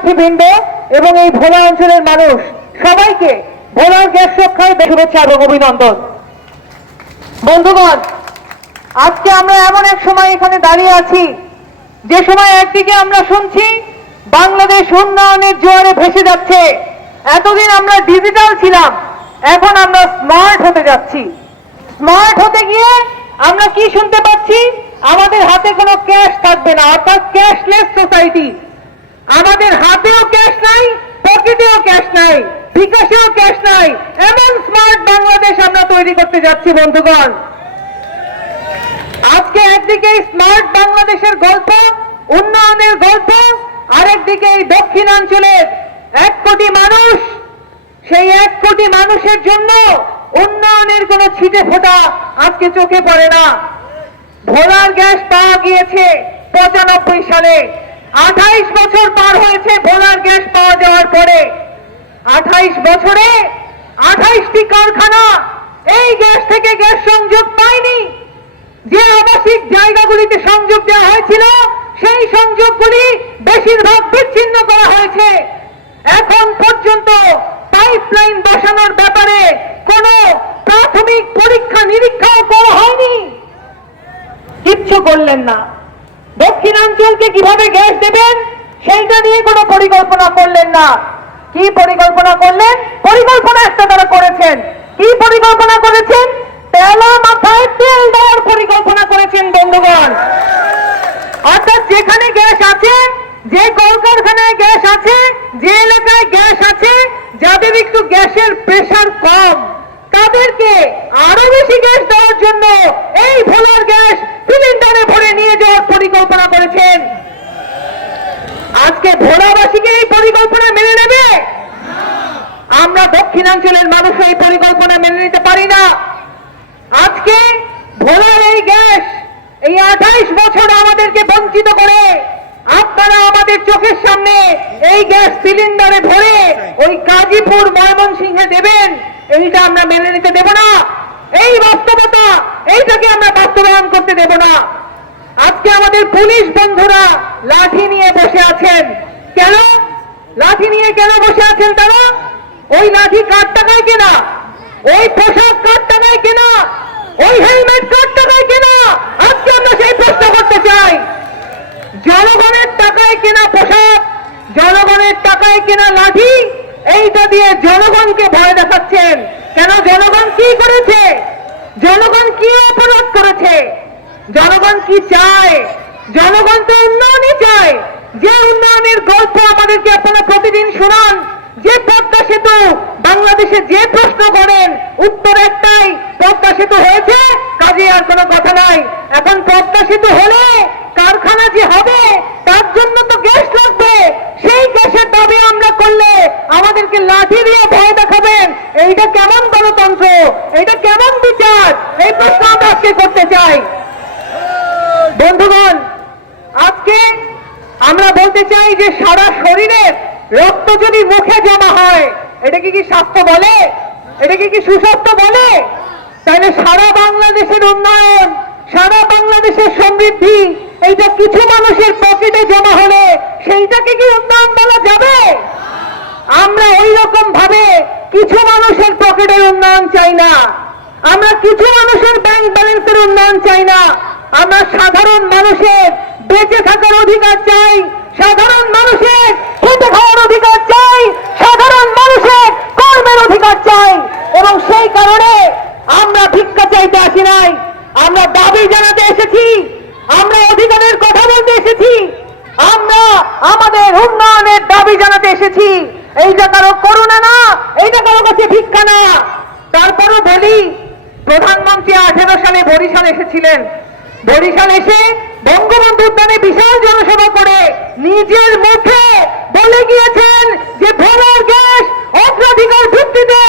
নেতৃবৃন্দ এবং এই ভোলা অঞ্চলের মানুষ, সবাইকে ভোলার গ্যাস রক্ষায় শুভেচ্ছা এবং অভিনন্দন। বন্ধুগণ, আজকে আমরা এমন এক সময় এখানে দাঁড়িয়ে আছি, যে সময় একদিকে আমরা শুনছি, বাংলাদেশ উন্নয়নের জোয়ারে ভেসে যাচ্ছে, এতদিন আমরা ডিজিটাল ছিলাম, এখন আমরা স্মার্ট হতে যাচ্ছি। স্মার্ট হতে গিয়ে আমরা কি শুনতে পাচ্ছি? আমাদের হাতে কোনো ক্যাশ থাকবে না, অর্থাৎ ক্যাশলেস সোসাইটি আমাদের হাতেও ক্যাশ নাই পকেটেও ক্যাশ নাই, বিকাশেও ক্যাশ নাই, এমন স্মার্ট বাংলাদেশ আমরা তৈরি করতে যাচ্ছি, বন্ধুগণ। আজকে একদিকে স্মার্ট বাংলাদেশের গল্প, উন্নয়নের গল্প, আরেকদিকে এই দক্ষিণাঞ্চলের এক কোটি মানুষ। সেই এক কোটি মানুষের জন্য উন্নয়নের কোনো ছিটে ফোঁটা আজকে চোখে পড়ে না। ভোলার গ্যাস পাওয়া গিয়েছে পঁচানব্বই সালে। আঠাইশ বছর পার হয়েছে ভোলার গ্যাস পাওয়া যাওয়ার পরে। আঠাইশ বছরে আঠাইশটি কারখানা এই গ্যাস থেকে গ্যাস সংযোগ পায়নি। যে আবাসিক জায়গাগুলিতে সংযোগ দেওয়া হয়েছিল, সেই সংযোগগুলি বেশিরভাগ বিচ্ছিন্ন করা হয়েছে। এখন পর্যন্ত পাইপলাইন বসানোর ব্যাপারে কোনো প্রাথমিক পরীক্ষা নিরীক্ষাও করা হয়নি। কিচ্ছু করলেন না। দক্ষিণাঞ্চলকে কীভাবে গ্যাস দেবেন, সেইটা নিয়ে কোনো পরিকল্পনা করলেন না। কি পরিকল্পনা করলেন? পরিকল্পনা একটা তারা করেছেন। কি পরিকল্পনা করেছেন? তেলা মাথায় তেল দেওয়ার পরিকল্পনা করেছেন বন্ধুগণ। অর্থাৎ যেখানে গ্যাস আছে, যে কলকারখানায় গ্যাস আছে, যে এলাকায় গ্যাস আছে, যাদের একটু গ্যাসের প্রেসার কম, তাদেরকে আরও বেশি গ্যাস দেওয়ার জন্য এই ভোলার গ্যাস সিলিন্ডারে ভরে নিয়ে যাওয়ার পরিকল্পনা করেছেন আজকে ভোলাবাসীকে এই পরিকল্পনা মেনে নেবে আমরা দক্ষিণাঞ্চলের মানুষ এই পরিকল্পনা মেনে নিতে পারি না। আজকে ভোলার এই গ্যাস এই আঠাইশ বছর আমাদেরকে বঞ্চিত করে আপনারা আমাদের চোখের সামনে এই গ্যাস সিলিন্ডারে ভরে ওই গাজীপুর ময়মনসিংহে দেবেন, এইটা আমরা মেনে নিতে দেব না। এই বাস্তবতা, এইটাকে আমরা বাস্তবায়ন করতে দেব না। আজকে আমাদের পুলিশ বন্ধুরা লাঠি নিয়ে বসে আছেন। কেন? লাঠি নিয়ে কেন বসে আছেন তারা? ওই লাঠি কার টাকায় কেনা? ওই পোশাক কার টাকায় কেনা? ওই হেলমেট কার টাকায় কেনা? আজকে আমরা সেই প্রশ্ন করতে চাই। জনগণের টাকায় কেনা পোশাক? জনগণের টাকায় কেনা লাঠি? এইটা দিয়ে জনগণকে ভয় দেখাচ্ছেন। কেন জনগণ কি করেছে? জনগণ কি অপরাধ করেছে? জনগণ কি চায়? জনগণ তো উন্নয়নই চায়। যে উন্নয়নের গল্প আমাদেরকে আপনারা প্রতিদিন শোনান, যে সেতু বাংলাদেশে যে প্রশ্ন করেন, উত্তর একটাই পদ্মা সেতু হয়েছে? কাজে আর কোনো কথা নাই। এখন পদ্মা সেতু হলে কারখানা যে হবে, তার জন্য তো গ্যাস লাগবে। সেই গ্যাসের দাবি আমরা করলে আমাদেরকে লাঠি দিয়ে ভয় দেখাবেন। এইটা কেমন গণতন্ত্র? এইটা কেমন বিচার? এই প্রশ্ন আমরা আজকে করতে চাই। বন্ধুগণ, আজকে আমরা বলতে চাই যে সারা শরীরের রক্ত যদি মুখে জমা হয় এটাকে কি স্বাস্থ্য বলে? এটাকে কি সুস্বাস্থ্য বলে? তাহলে সারা বাংলাদেশের উন্নয়ন, সারা বাংলাদেশের সমৃদ্ধি, এইটা কিছু মানুষের পকেটে জমা হলে সেইটাকে কি উন্নয়ন বলা যাবে? আমরা ওই রকম ভাবে কিছু মানুষের পকেটের উন্নয়ন চাই না। আমরা কিছু মানুষের ব্যাংক ব্যালেন্সের উন্নয়ন চাই না। আমরা সাধারণ মানুষের বেঁচে থাকার অধিকার চাই। চাইতে আসি নাই। আমরা দাবি জানাতে এসেছি, আমরা অধিকারের কথা বলতে এসেছি, আমরা আমাদের উন্নয়নের দাবি জানাতে এসেছি। এইটা কারও করুণা না, এইটা কারও কাছে ভিক্ষা না। তারপরও বলি প্রধানমন্ত্রী আঠেরো সালে বরিশাল এসেছিলেন। বরিশাল এসে বঙ্গবন্ধু উদ্যানে বিশাল জনসভা করে নিজের মুখে বলে গিয়েছেন যে ভোলার গ্যাস অগ্রাধিকার ভিত্তিতে